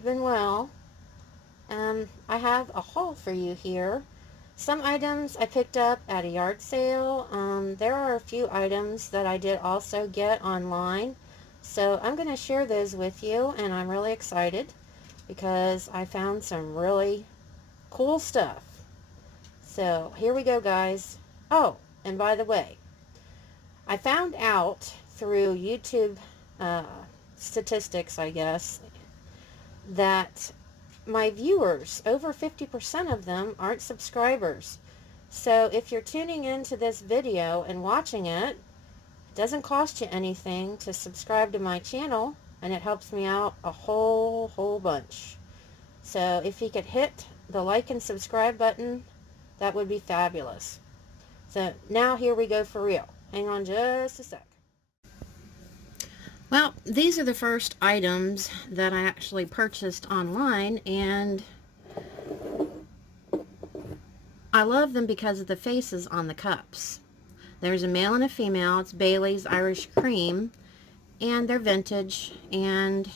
you've been well. I have a haul for you here. Some items I picked up at a yard sale. There are a few items that I did also get online. So I'm going to share those with you, and I'm really excited because I found some really cool stuff. So here we go, guys. Oh, and by the way, I found out through YouTube uh, statistics, I guess, that my viewers, over 50% of them, aren't subscribers. So if you're tuning into this video and watching it, it doesn't cost you anything to subscribe to my channel, and it helps me out a whole bunch. So if you could hit the like and subscribe button, that would be fabulous. So now here we go for real. Hang on just a sec. Well, these are the first items that I actually purchased online, and I love them because of the faces on the cups. There's a male and a female. It's Bailey's Irish Cream, and they're vintage, and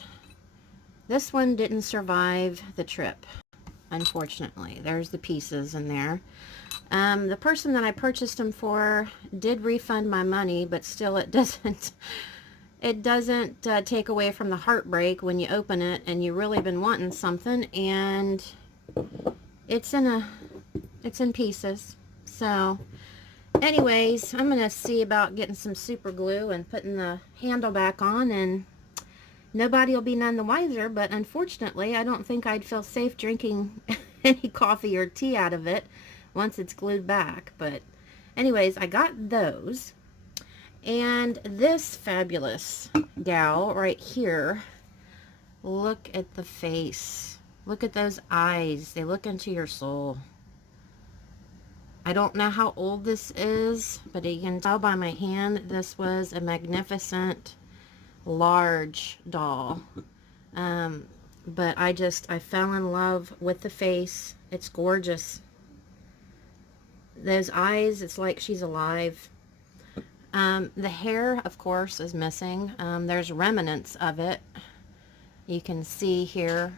this one didn't survive the trip, unfortunately. There's the pieces in there. The person that I purchased them for did refund my money, but still it doesn't take away from the heartbreak when you open it and you really been wanting something and it's in pieces. So anyways, I'm gonna see about getting some super glue and putting the handle back on, and nobody will be none the wiser, but unfortunately I don't think I'd feel safe drinking any coffee or tea out of it once it's glued back. But anyways, I got those. And this fabulous gal right here, look at the face. Look at those eyes. They look into your soul. I don't know how old this is, but you can tell by my hand this was a magnificent, large doll. But I fell in love with the face. It's gorgeous. Those eyes, it's like she's alive. The hair, of course, is missing. There's remnants of it. You can see here.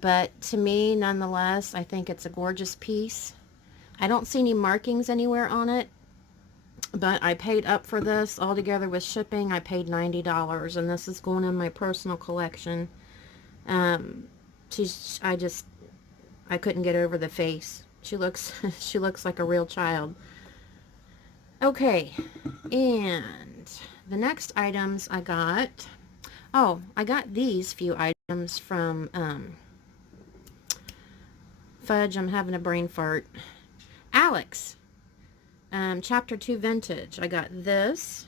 But to me, nonetheless, I think it's a gorgeous piece. I don't see any markings anywhere on it. But I paid up for this. Altogether with shipping, I paid $90. And this is going in my personal collection. I couldn't get over the face. She looks like a real child. Okay, and the next items I got, I got these few items from, fudge, I'm having a brain fart, Alex, Chapter 2 Vintage. I got this,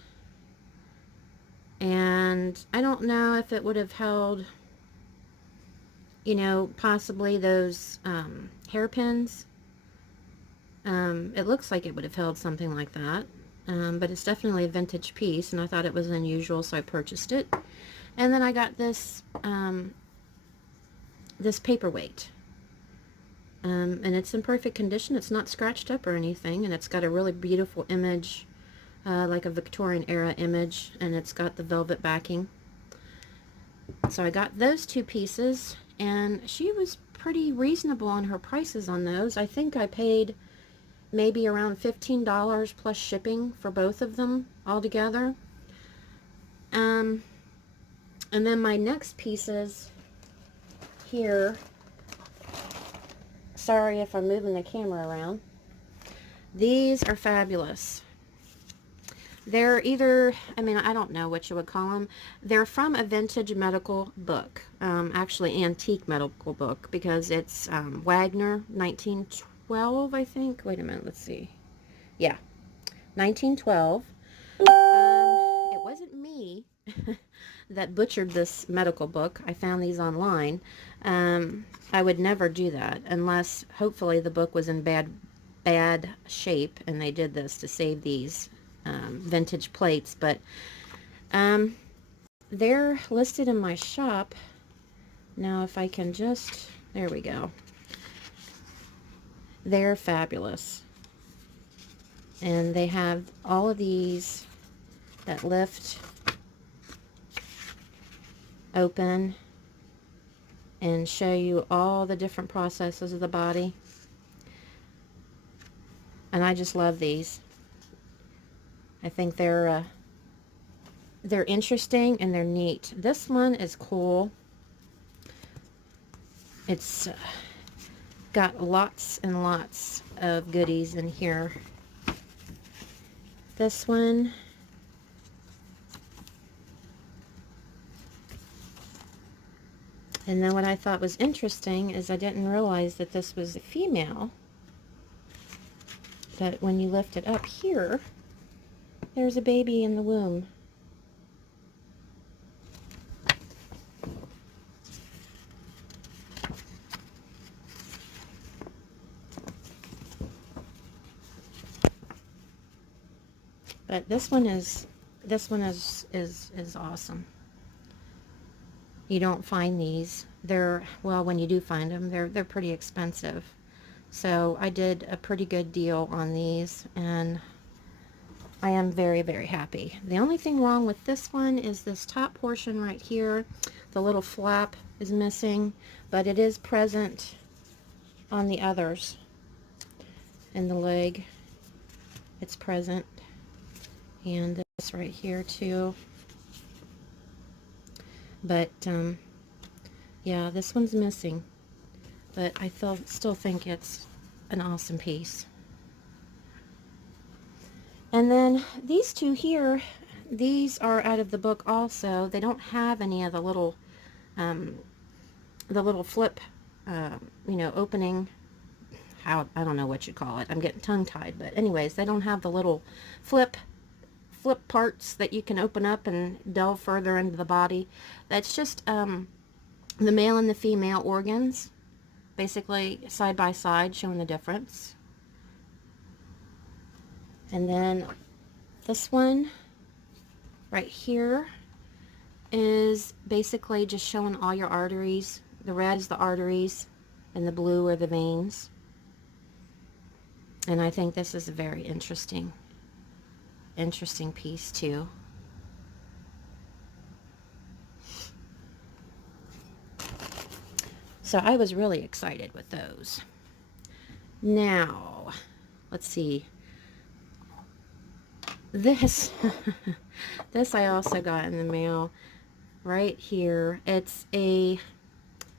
and I don't know if it would have held, possibly those hairpins. It looks like it would have held something like that, but it's definitely a vintage piece, and I thought it was unusual, so I purchased it. And then I got this this paperweight, and it's in perfect condition. It's not scratched up or anything, and it's got a really beautiful image, like a Victorian era image, and it's got the velvet backing. So I got those two pieces, and she was pretty reasonable on her prices on those. I think I paid maybe around $15 plus shipping for both of them altogether. And then my next pieces here, sorry if I'm moving the camera around, these are fabulous. They're either, I don't know what you would call them. They're from a vintage medical book, actually antique medical book, because it's Wagner, 1912, I think. Wait a minute, let's see. Yeah, 1912. It wasn't me that butchered this medical book. I found these online. I would never do that unless, hopefully, the book was in bad shape, and they did this to save these vintage plates. But they're listed in my shop. Now, if I can just, there we go. They're fabulous. And they have all of these that lift open, and show you all the different processes of the body. And I just love these. I think they're interesting and they're neat. This one is cool. It's got lots and lots of goodies in here. This one, and then what I thought was interesting is I didn't realize that this was a female, but when you lift it up here, there's a baby in the womb. But this one is awesome. You don't find these. They're, well, when you do find them, they're pretty expensive. So I did a pretty good deal on these, and I am very, very happy. The only thing wrong with this one is this top portion right here. The little flap is missing, but it is present on the others. And the leg, it's present. And this right here too. But yeah, this one's missing, but I still think it's an awesome piece. And then these two here, these are out of the book also. They don't have any of the little flip, you know, opening, how, I don't know what you call it. I'm getting tongue-tied, but anyways, they don't have the little flip parts that you can open up and delve further into the body. That's just the male and the female organs, basically side by side, showing the difference. And then this one right here is basically just showing all your arteries. The red is the arteries and the blue are the veins. And I think this is a very interesting piece too. So I was really excited with those. Now, let's see. This, this I also got in the mail right here. It's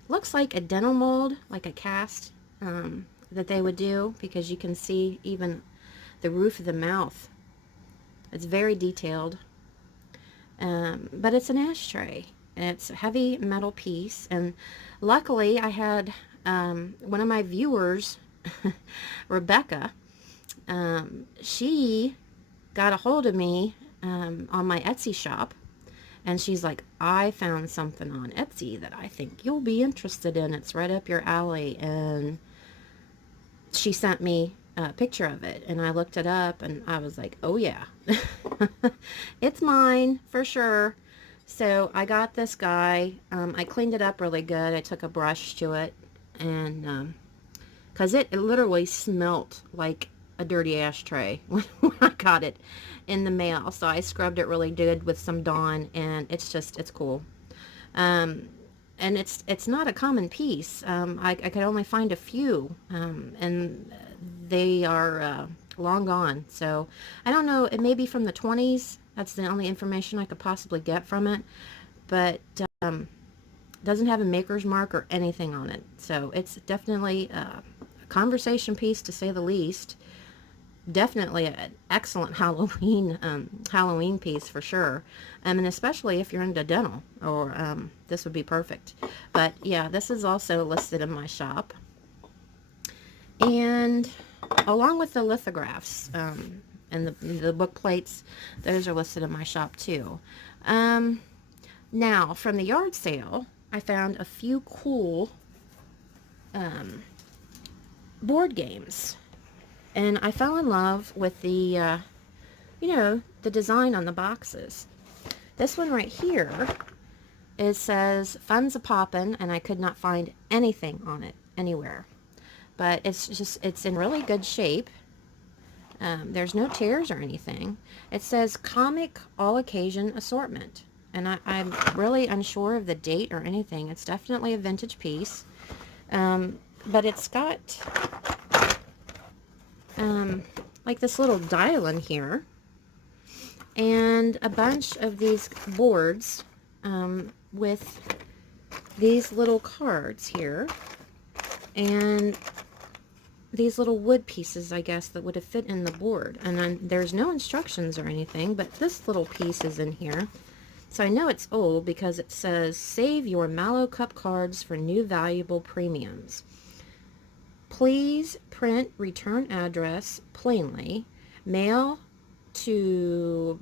looks like a dental mold, like a cast that they would do, because you can see even the roof of the mouth. It's very detailed, but it's an ashtray. It's a heavy metal piece, and luckily I had one of my viewers, Rebecca, she got a hold of me on my Etsy shop, and she's like, I found something on Etsy that I think you'll be interested in. It's right up your alley. And she sent me a picture of it, and I looked it up, and I was like, oh yeah, it's mine for sure. So I got this guy. I cleaned it up really good. I took a brush to it, and because it literally smelt like a dirty ashtray when I got it in the mail. So I scrubbed it really good with some Dawn, and it's cool. And it's not a common piece. I could only find a few, and they are long gone. So I don't know, it may be from the 20s. That's the only information I could possibly get from it, but doesn't have a maker's mark or anything on it. So it's definitely a conversation piece, to say the least. Definitely an excellent Halloween piece for sure, and especially if you're into dental, or this would be perfect. But yeah, this is also listed in my shop, and along with the lithographs and the book plates, those are listed in my shop too. Now, from the yard sale, I found a few cool board games. And I fell in love with the, you know, the design on the boxes. This one right here, it says, fun's a-poppin', and I could not find anything on it anywhere. But it's in really good shape. There's no tears or anything. It says, comic all-occasion assortment. and I'm really unsure of the date or anything. It's definitely a vintage piece. But it's got like this little dial in here and a bunch of these boards with these little cards here and these little wood pieces, I guess, that would have fit in the board. And then there's no instructions or anything, but this little piece is in here. So I know it's old because it says, save your Mallow Cup cards for new valuable premiums. Please print return address plainly. Mail to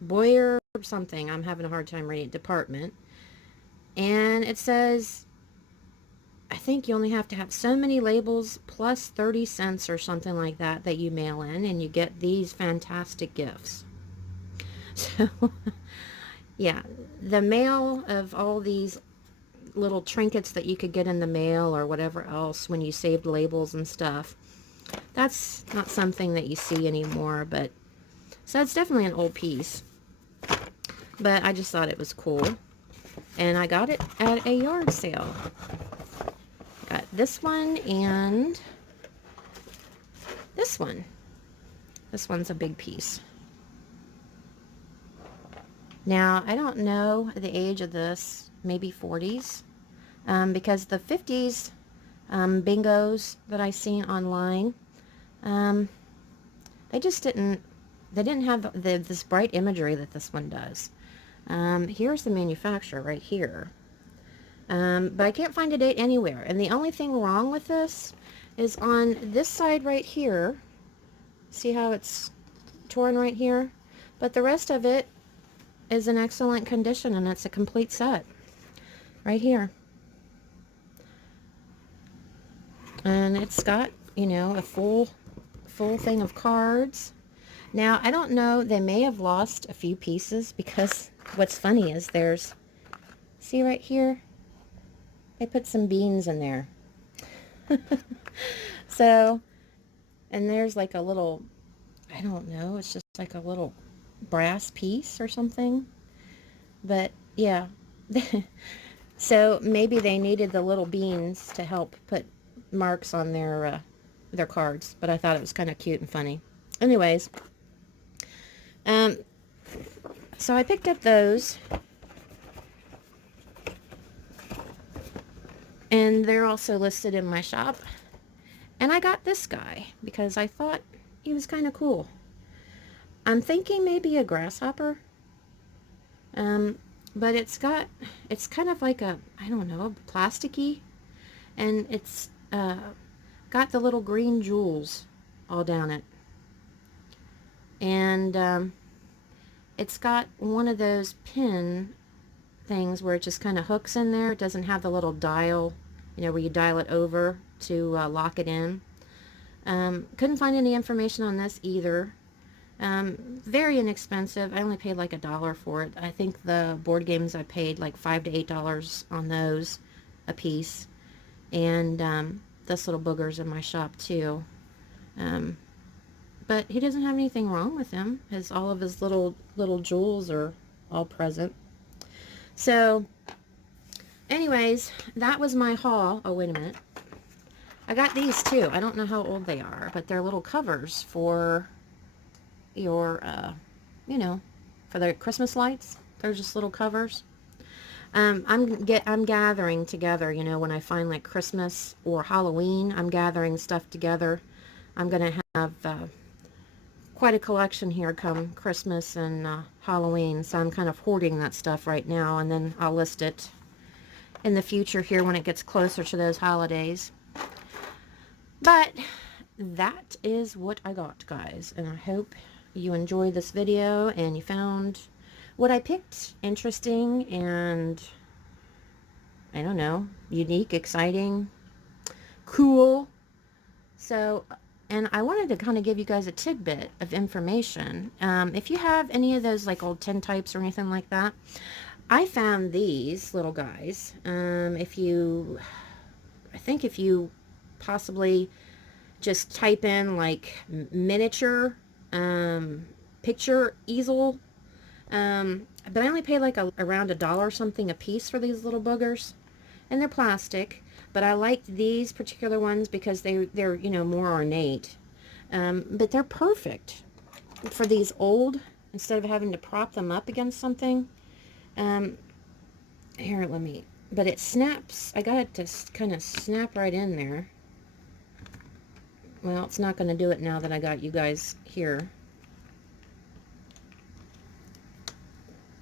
Boyer something. I'm having a hard time reading. Department. And it says, I think you only have to have so many labels plus 30 cents or something like that that you mail in, and you get these fantastic gifts. So, yeah, the mail of all these little trinkets that you could get in the mail or whatever else when you saved labels and stuff, that's not something that you see anymore. But so it's definitely an old piece, but I just thought it was cool, and I got it at a yard sale. Got this one and this one. This one's a big piece. Now, I don't know the age of this, maybe 40s, because the 50s bingos that I seen online, they just didn't have this bright imagery that this one does. Here's the manufacturer right here. But I can't find a date anywhere. And the only thing wrong with this is on this side right here. See how it's torn right here? But the rest of it is in excellent condition, and it's a complete set right here. And it's got, you know, a full thing of cards. Now, I don't know, they may have lost a few pieces, because what's funny is there's, see right here? They put some beans in there. So, and there's like a little, I don't know, it's just like a little brass piece or something. But yeah. So maybe they needed the little beans to help put marks on their cards. But I thought it was kind of cute and funny. Anyways, so I picked up those. And they're also listed in my shop. And I got this guy because I thought he was kind of cool. I'm thinking maybe a grasshopper. But it's kind of like a, I don't know, plasticky. And it's got the little green jewels all down it. And it's got one of those pin things where it just kind of hooks in there. It doesn't have the little dial, you know, where you dial it over to lock it in. Couldn't find any information on this either. Very inexpensive. I only paid like $1 for it. I think the board games I paid like $5 to $8 on those a piece. And this little booger's in my shop too. But he doesn't have anything wrong with him. All of his little jewels are all present. So, anyways, that was my haul. Oh, wait a minute. I got these too. I don't know how old they are, but they're little covers for your, you know, for the Christmas lights. They're just little covers. I'm gathering together, you know, when I find like Christmas or Halloween, I'm gathering stuff together. I'm going to have quite a collection here come Christmas and Halloween, so I'm kind of hoarding that stuff right now, and then I'll list it in the future here when it gets closer to those holidays. But that is what I got, guys, and I hope you enjoyed this video and you found what I picked interesting and, I don't know, unique, exciting, cool. So, and I wanted to kind of give you guys a tidbit of information. If you have any of those like old tin types or anything like that, I found these little guys. I think if you possibly just type in like miniature picture easel But I only paid like around $1 something a piece for these little boogers. And they're plastic. But I liked these particular ones because they're you know, more ornate. But they're perfect for these old, instead of having to prop them up against something. Um, Here, let me, but it snaps. I got it to kind of snap right in there. Well, it's not going to do it now that I got you guys here.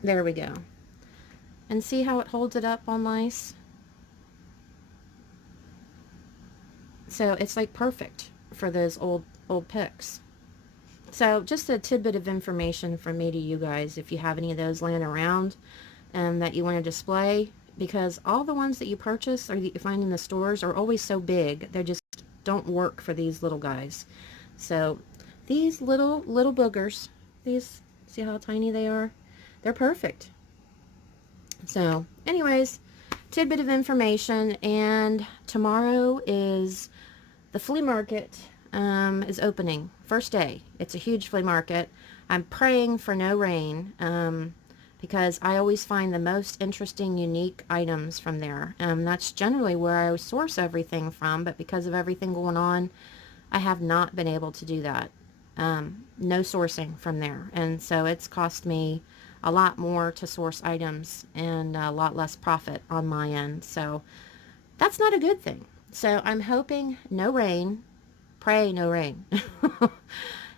There we go. And see how it holds it up all nice? So it's like perfect for those old picks. So just a tidbit of information from me to you guys if you have any of those laying around that you want to display, because all the ones that you purchase or that you find in the stores are always so big, they just don't work for these little guys. So these little boogers, these, see how tiny they are? They're perfect. So anyways, tidbit of information. And tomorrow is the flea market is opening. First day. It's a huge flea market. I'm praying for no rain because I always find the most interesting, unique items from there. That's generally where I source everything from, but because of everything going on, I have not been able to do that. No sourcing from there. And so it's cost me a lot more to source items and a lot less profit on my end. So that's not a good thing. So I'm hoping no rain. Pray no rain.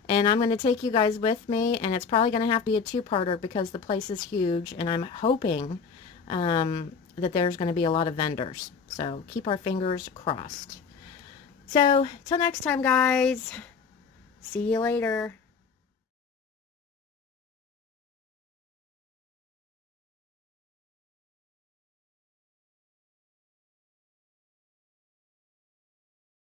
And I'm going to take you guys with me, and it's probably going to have to be a two-parter because the place is huge, and I'm hoping that there's going to be a lot of vendors. So keep our fingers crossed. So till next time, guys. See you later.